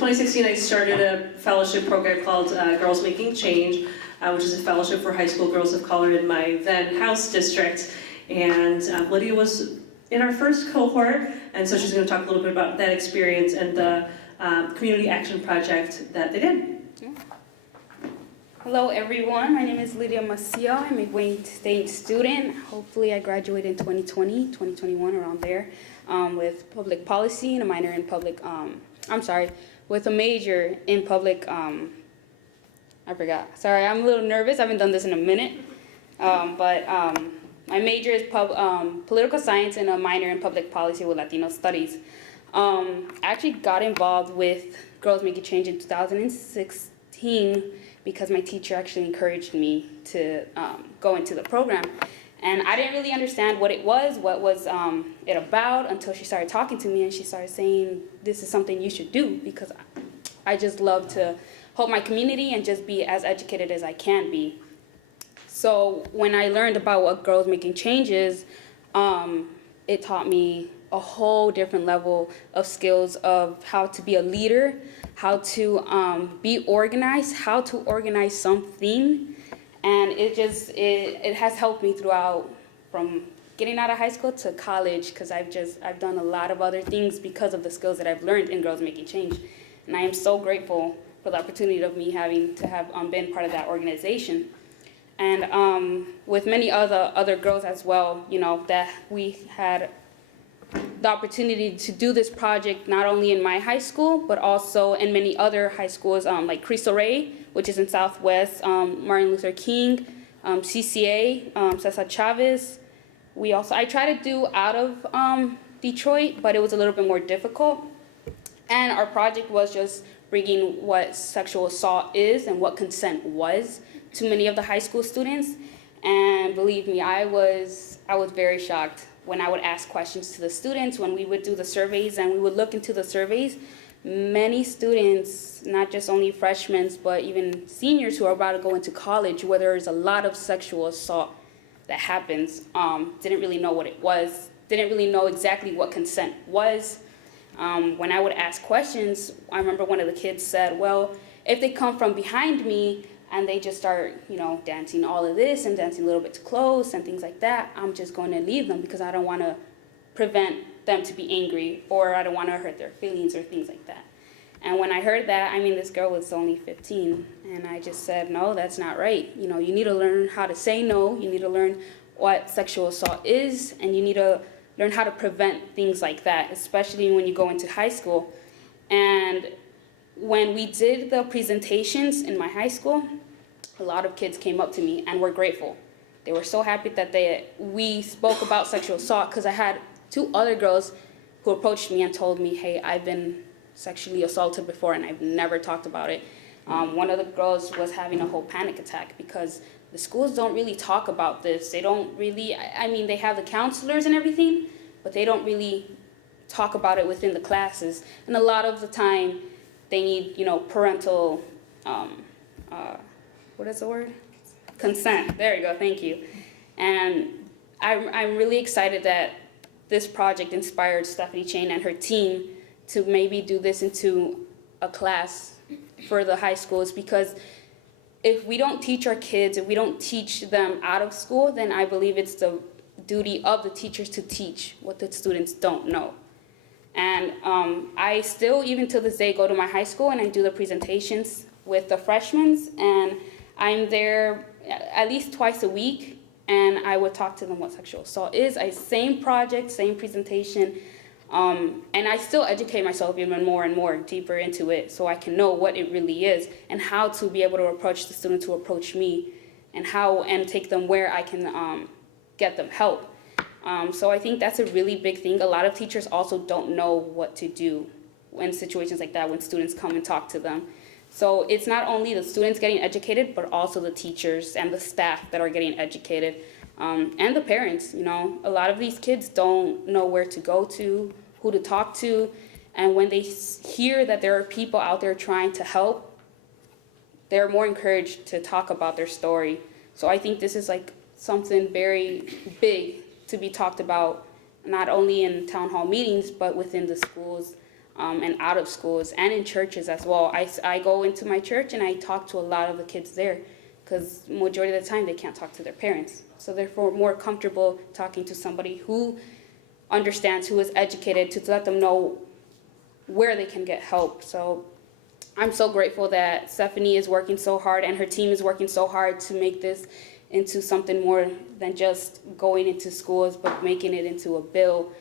2016, I started a fellowship program called Girls Making Change, which is a fellowship for high school girls of color in my then house district. And Lydia was in our first cohort, and so she's going to talk a little bit about that experience and the community action project that they did. Hello everyone, my name is Lydia Maciel. I'm a Wayne State student. Hopefully I graduate in 2020, 2021, around there, with public policy and a minor in public, with a major in public, I forgot. Sorry, I'm a little nervous. I haven't done this in a minute. My major is political science and a minor in public policy with Latino studies. I actually got involved with Girls Making Change in 2016 because my teacher actually encouraged me to go into the program. And I didn't really understand what was it about until she started talking to me and she started saying, this is something you should do, because I just love to help my community and just be as educated as I can be. So when I learned about what Girls Making Change is, it taught me a whole different level of skills of how to be a leader, how to be organized, how to organize something. And it has helped me throughout, from getting out of high school to college, because I've done a lot of other things because of the skills that I've learned in Girls Making Change. And I am so grateful for the opportunity of me having to have been part of that organization. And with many other girls as well, you know, that we had the opportunity to do this project not only in my high school, but also in many other high schools, like Cristo Rey, which is in Southwest, Martin Luther King, CCA, Cesar Chavez. I tried to do out of Detroit, but it was a little bit more difficult. And our project was just bringing what sexual assault is and what consent was to many of the high school students. And believe me, I was very shocked when I would ask questions to the students, when we would do the surveys and we would look into the surveys. Many students, not just only freshmen, but even seniors who are about to go into college, where there is a lot of sexual assault that happens, didn't really know what it was, didn't really know exactly what consent was. When I would ask questions, I remember one of the kids said, well, if they come from behind me and they just start, you know, dancing all of this and dancing a little bit too close and things like that, I'm just going to leave them because I don't want to prevent them to be angry, or I don't want to hurt their feelings or things like that. And when I heard that, I mean, this girl was only 15, and I just said, no, that's not right. You know, you need to learn how to say no, you need to learn what sexual assault is, and you need to learn how to prevent things like that, especially when you go into high school. And when we did the presentations in my high school, a lot of kids came up to me and were grateful. They were so happy that we spoke about sexual assault, because I had 2 other girls who approached me and told me, hey, I've been sexually assaulted before and I've never talked about it. One of the girls was having a whole panic attack because the schools don't really talk about this. They don't really, I mean, they have the counselors and everything, but they don't really talk about it within the classes. And a lot of the time, they need, you know, parental, what is the word? Consent. There you go, thank you. And I'm really excited that this project inspired Stephanie Chang and her team to maybe do this into a class for the high schools, because if we don't teach our kids, if we don't teach them out of school, then I believe it's the duty of the teachers to teach what the students don't know. And I still, even to this day, go to my high school and I do the presentations with the freshmen, and I'm there at least twice a week, and I would talk to them what sexual assault is. Same project, same presentation, and I still educate myself even more and more deeper into it, so I can know what it really is and how to be able to approach the students who approach me, and take them where I can get them help. So I think that's a really big thing. A lot of teachers also don't know what to do in situations like that when students come and talk to them. So it's not only the students getting educated, but also the teachers and the staff that are getting educated, and the parents. You know, a lot of these kids don't know where to go to, who to talk to, and when they hear that there are people out there trying to help, they're more encouraged to talk about their story. So I think this is like something very big to be talked about, not only in town hall meetings, but within the schools, and out of schools and in churches as well. I go into my church and I talk to a lot of the kids there because majority of the time they can't talk to their parents. So therefore more comfortable talking to somebody who understands, who is educated, to let them know where they can get help. So I'm so grateful that Stephanie is working so hard and her team is working so hard to make this into something more than just going into schools, but making it into a bill,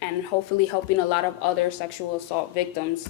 and hopefully helping a lot of other sexual assault victims.